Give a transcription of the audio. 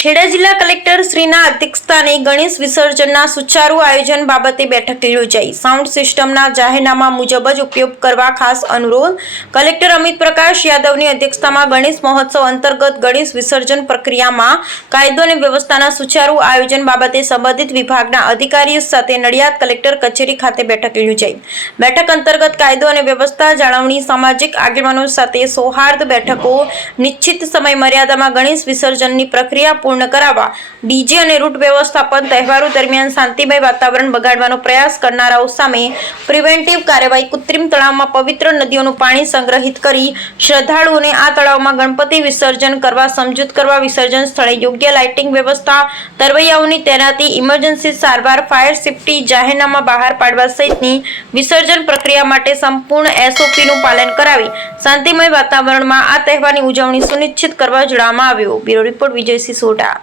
ખેડા જિલ્લા કલેક્ટર શ્રીના અધ્યક્ષસ્થાને ગણેશ વિસર્જનના સુચારુ આયોજન બાબતે બેઠક યોજાઈ. સાઉન્ડ સિસ્ટમના જાહેરનામા મુજબ જ ઉપયોગ કરવા ખાસ અનુરોધ કલેક્ટર અમિત પ્રકાશ યાદવની અધ્યક્ષતામાં ગણેશ મહોત્સવ અંતર્ગત ગણેશ વિસર્જન પ્રક્રિયામાં કાયદો અને વ્યવસ્થાના સુચારુ આયોજન બાબતે સંબંધિત વિભાગના અધિકારીઓ સાથે નડિયાદ કલેક્ટર કચેરી ખાતે બેઠક યોજાઈ. બેઠક અંતર્ગત કાયદો અને વ્યવસ્થા જાળવણી, સામાજિક આગેવાનો સાથે સૌહાર્દ બેઠકો, નિશ્ચિત સમય મર્યાદામાં ગણેશ વિસર્જનની પ્રક્રિયા પૂર્ણ કરાવવા, ડીજે અને રૂટ વ્યવસ્થાપન તહેવારો દરમિયાન શાંતિમય વાતાવરણ બગાડવાનો પ્રયાસ કરનારાઓ સામે પ્રિવેન્ટિવ કાર્યવાહી કૃત્રિમ તળાવમાં પવિત્ર નદીઓનું પાણી સંગ્રહિત કરી શ્રદ્ધાળુઓને આ તળાવમાં ગણપતિ વિસર્જન કરવા, સમજૂત કરવા, વિસર્જન સ્થળે યોગ્ય લાઇટિંગ વ્યવસ્થા તરવૈયાઓની તૈનાતી, ઇમરજન્સી સારવાર, ફાયર સેફટી, જાહેરનામા બહાર પાડવા સહિતની વિસર્જન પ્રક્રિયા માટે સંપૂર્ણ એસઓપીનું પાલન કરાવી શાંતિમય વાતાવરણમાં આ તહેવારની ઉજવણી સુનિશ્ચિત કરવા જણાવવામાં આવ્યું. Bureau report Vijaysinh Sodha. ಊಟ